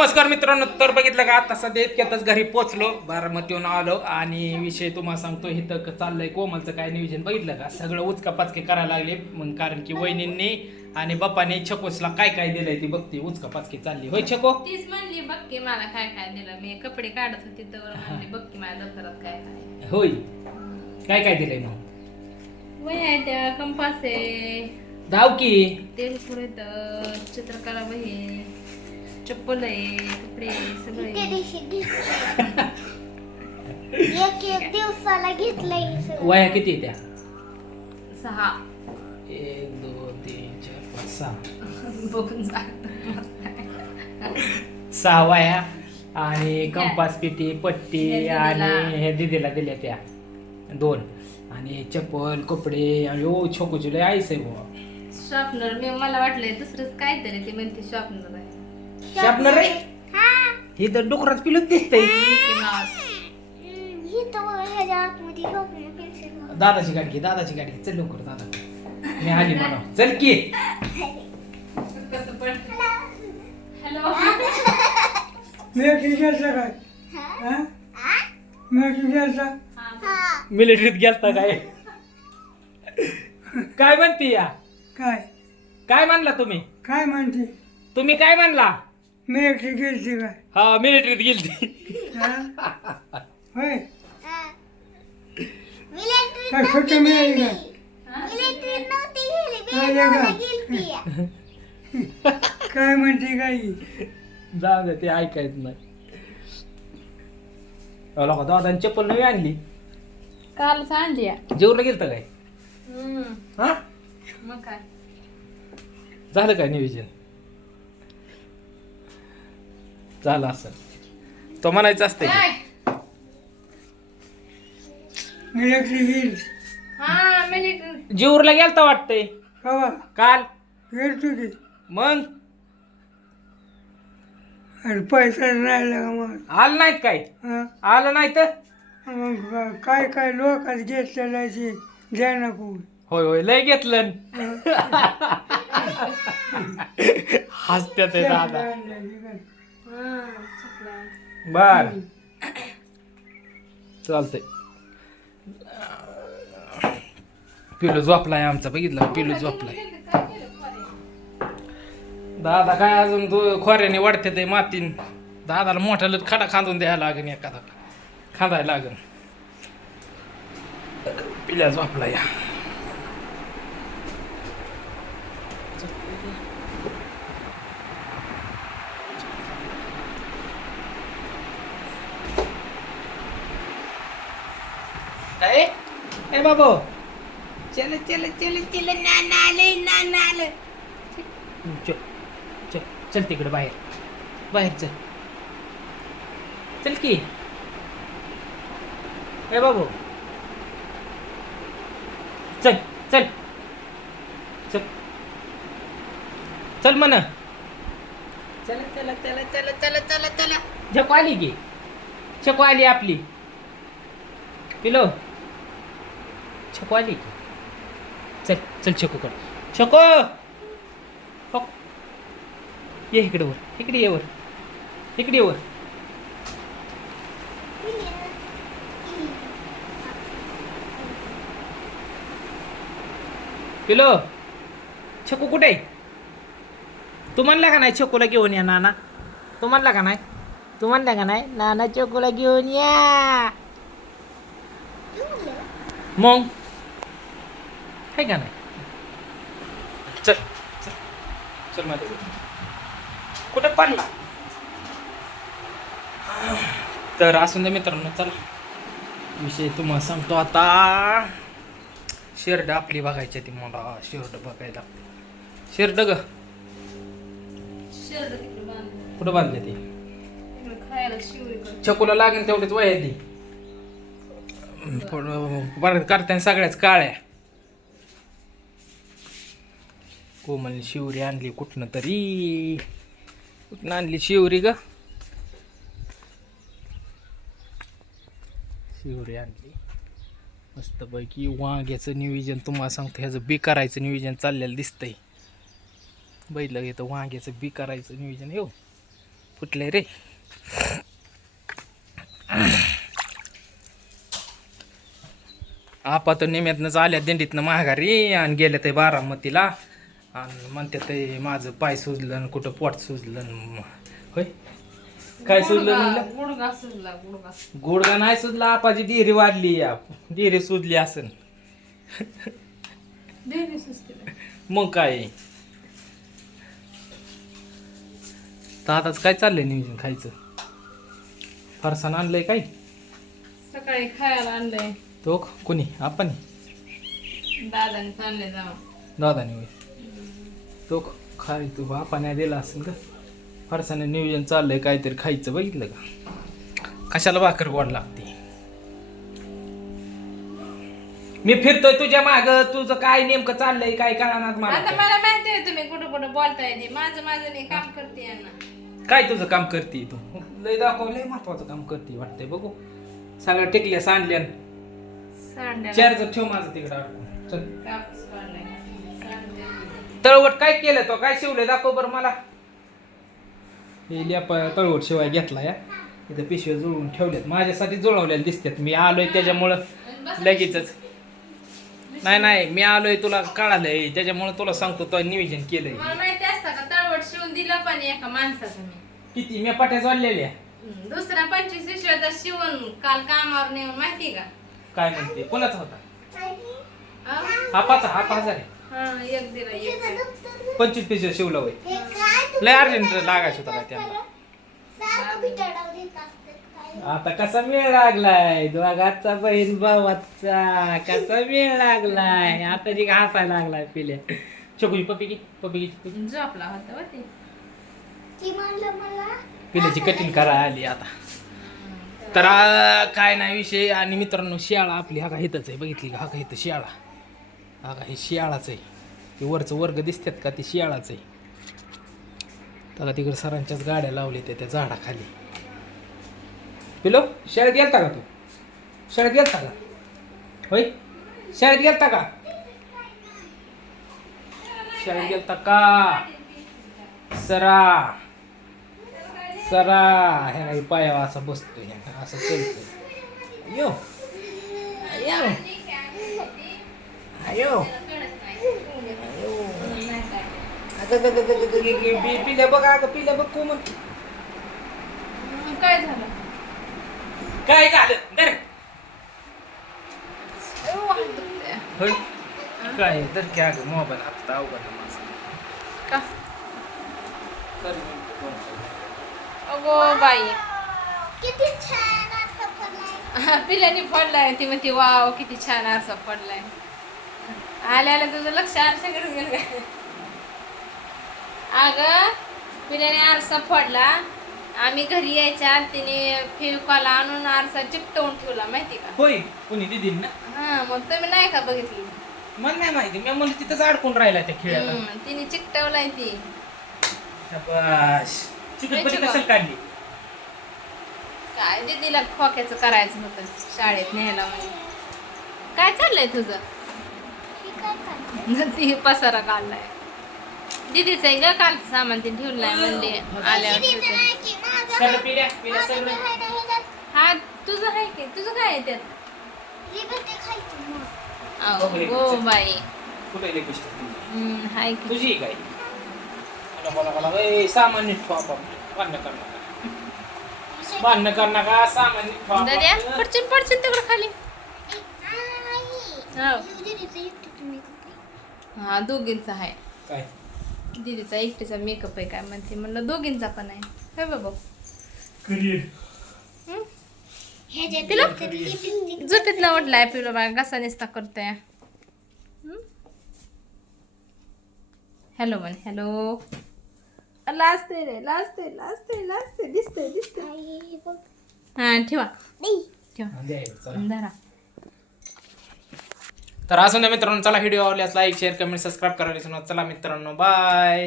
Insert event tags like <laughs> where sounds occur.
नमस्कार मित्रांनो तर बघितलं का आता सध्या इतक्यातच घरी पोचलो बारामतीहून आलो आणि विषय तुम्हाला सांगतो इथं चाललंय कोमलचं काय नियोजन. बघितलं का सगळं उचका पाचके करायला लागले मग कारण की वहिनींनी आणि बाप्पाने छकोसला काय काय दिलंय ती बघते उचका पाचके चालली. होय छको? तीच म्हणली बघ की मला काय काय दिलं. मी कपडे काढत होती तर म्हणली बघ की माझ्या दप्तरात काय काय होय. काय काय दिलंय मग? वही आहे त्या कंपास. आहे धाव की. तेल पुरेत चित्रकला वही आहे, चप्पल आहे कपडे आहे, सगळं त्या आहे. दिवशी घेतलं. <laughs> एक एक दिवसाला घेतलंय हे सगळं. वया किती आहे त्या सहा एक दोन तीन चार पाच सहा <laughs> बघून सहा वया आणि कंपास पेटी पट्टी हे दीदीला. आणि हे दिदीला दिल्या त्या दोन आणि चप्पल कपडे आणि ओ छोकूची लय आईस आहे बुवा शॉपनर मी मला वाटलंय दुसरंच काहीतरी ते म्हणते शॉपनर आहे शार्पनर रे. हा. तर डुकरात पिलत दिसतंय. दादाची गाडी घे दादाची गाडी घे. चल लवकर दादा. मी आली म्हणा. चल की. हा? हा? मिलिटरीत गेलता काय? काय म्हणते या? काय? काय म्हणला तुम्ही? काय म्हणते? तुम्ही काय म्हणला मी एकटी गेलती काय हा मिलिटरीत गेलती. हा? होय. हा. मिलिटरीत काय सुट्टी मिळाली हा, का? काय म्हणते काय जाऊ दे ते ऐकायचं नाही. लोका दादाने चप्पल नवी आणली. काल सांडली जेवलं गेलं काय? हा? मग काय? झालं काय नियोजन? झालं असं तो म्हणायचं असतं की. काय? मी एकटी गेली हा मिलिटरी जेऊरला गेलता वाटतंय. कवा? काल. गेलतो की. मग? आणि पैसा नाही लागा मग? आलं नाहीत काय? हा? आलं नाही तर मग काय काय लोकात घेतलेला द्या नको होय होय लय घेतलं. हसत्यात आहे दादा. बर. चालतंय. पिलू झोपलाय आमचा बघितला पिलू झोपलाय. दादा काय अजून दो खोऱ्याने वाढते ते मातीन. दादाला मोठ्याला खडा खांदून द्यायला लागेल एखादा. खांदायला लागेल पिल्या झोपला या काय? ए बाबू. चल चल चल चल नाना आले नाना आले चल चल चल तिकडे बाहेर. बाहेर चल. चल की. ए बाबू. चल चल. चल. चल म्हणा. चला चला चला चला चला चला चला. झको आली की. छको आली आपली. पिलो. छको आली की चल चल छको कर. छको! हो ये इकडे वर. इकडे ये वर. इकडे ये वर. पिलो छकू कुठे आहे? तू म्हणला का नाही छकूला घेऊन या नाना? तू म्हणला का नाही? तू म्हणला का नाही? नाना छकूला घेऊन या. मग? आहे का नाही? चल चल चल माझ्या कुठे पडला? तर असून दे मित्रांनो चला. विषय तुम्हाला सांगतो आता. शेरड आपली बघायची ती मला शेरड बघायला. ग. शर्ट बांधलं कुठं बांधले ती? चकुला लागेल तेवढीच वय ती. परत करताना सगळ्याच काळ्या. कोमलने शिवरी आणली कुठनं तरी. कुठनं आणली शिवरी ग? शिवरी आणली. मस्तपैकी वांग्याचं नियोजन तुम्हाला सांगतो ह्याचं बी करायचं नियोजन चाललेलं दिसतंय. बैल घेतं वांग्याचं बी करायचं नियोजन. येऊ फुटलंय रे. आपा तर निम्यातनंच आल्या दिंडीतनं माघारी आणि गेल्या ते बारामतीला. आणि म्हणते ते माझं पाय सुजलं आणि कुठं पोट सुजलं होय? काय सुजलं म्हणलं? गुडगा सुजला गुडगा गुडगा नाही सुजला आपाची डिरी वाढली या. डिरी सुजली असन. मग काय? तर आताच काय चाललंय नियोजन खायचं? फरसाण आणलंय काय? सकाळी खायला आणलंय. तो कोणी? आपण? दादाने चालले जावा दादाने होय. तो खाय तू बापाने दिला असेल का? फरसाने नियोजन चाललंय काहीतरी खायचं बघितलं का? कशाला भाकर गोड लागते? मी फिरतोय तुझ्या माग तुझं काय नेमकं चाललंय काय कळणार आता. मला माहिती आहे तुम्ही कुठं कुठं बोलताय ते. माझं माझं मी काम करते यांना. काय तुझं काम करते तू? लय दाखव लय महत्वाचं काम करते वाटतंय बघू. सगळ्या टेकल्या सांडल्या सांड्याला चार्जर ठेव माझं तिकडं. अडकून चल. कापूस काढलाय. सांड्या. तळवट काय केलं तो? काय शिवलंय? दाखव बरं मला. हे लेप तळवट शिवाय घेतला या. इथं पिशव्या जुळवून ठेवल्यात. माझ्यासाठी जुळवलेल्या दिसतात. मी आलोय त्याच्यामुळं लगेचच. नाही नाही मी आलोय तुला कळालंय. त्याच्यामुळे तुला सांगतो तो नियोजन केलंय. मला माहिती असतं का तळवट शिवून दिलं पण एका माणसाचं मी. किती? मी पट्या चाललेल्या दुसरा पंचवीस विश्वाचा शिवून काल कामावर नेऊन माहिती का? काय म्हणते? कोणाचा होता? हा? हापाचा हाप हजार आहे. हा एक दिला एक दिला. पंचवीस पिशव्या शिवलं होय. काय लय अर्जंट लागायचं होता काय त्यांना. आता कसा मेळ लागलाय? दोघाचा बहीण भावाचा. कसा मेळ लागलाय? आता जी हसायला लागलाय पिल्या. चकुजी पपी घे पपी चकुजी. झोपला होता हो ते. पिल्याची कटिंग करायला आली आता. तर आ, काय नाही विषय. आणि मित्रांनो शियाळा आपली हा का हितच आहे. बघितली का? हा का हिथं शियाळा हा का हे शियाळाचं आहे. ते वरचं वर्ग दिसतात का ते शियाळाच आहे. तर तिकडे सरांच्याच गाड्या लावल्या त्या त्या झाडाखाली. पिलो शाळेत गेलता का तू? शाळेत गेलता का? होय? शाळेत गेलता का? शाळेत गेलता का? सरा सरा. ह्या काही पायावा असा बसतोय ह्या असं चलतो यो. अयो अयो अगं, गं, गं, गं, गं, गं, गं, पि- पिल्या बघ अगं पिल्या बघ कोमल. मग काय झालं? काय झालं. होय काय? दर की अगं मोबाईल आत्ता अवघड माझा. का? कर. अगो बाई. किती छान असं. <laughs> पिल्याने फोडलाय ती म्हणते वाव किती छान आरसा फोडलाय आल्या आल्या तुझं लक्ष आरशाकडे गेलं अगं पिल्याने आरसा फोडला. आम्ही घरी यायच्या तिने फेविकॉल आणून आरसा चिकटवून ठेवला माहिती का? होय कोणी दिदी ना? हा मग तुम्ही नाही का बघितली? मला नाही माहिती मी म्हणलं तिथंच अडकून राहिला त्या हम्म, तिने चिकटवलाय ती. चिकटपटी कशाला काढली? काय दीदीला खोक्याचं करायचं होतं शाळेत न्यायला म्हणजे काय चाललंय तुझं? ती पसारा काढलाय. दीदीच आहे ग काल सामान ते म्हणजे आल्यावर ठेवते. नाही ना ह्याच्यात. हा तुझं आहे की? तुझं काय आहे त्यात. अहो, गो बाई. कुठे हम्म, हाय की. तुझी काय? मला बोला बोला. ए सामान नीट ठेवा आपण भांडणं कर नका. भांडणं कर नका सामान नीट ठेवा दाद्या आपण. पडचिन पडचिन तिकडं खाली. हो. दीदीचं एकटीचं makeup आहे. हा दोघींचा आहे. काय? दीदीचा एकटीचा मेकअप आहे काय म्हणते म्हणलं दोघींचा पण आहे. हे बाबा तिला? lipstick झोपेत न उठलाय पिलो बा कसा निसता करतोय. हॅलो म्हण हॅलो लाजते रे लाजते लाजते लाजते दिसते दिसते आहे, हे. हा ठेवा. ठेवा. द्या चला. धरा. तर असून द्या मित्रांनो चला व्हिडिओ आवडल्यास लाईक शेअर कमेंट सबस्क्राईब करायला विसरू चला मित्रांनो बाय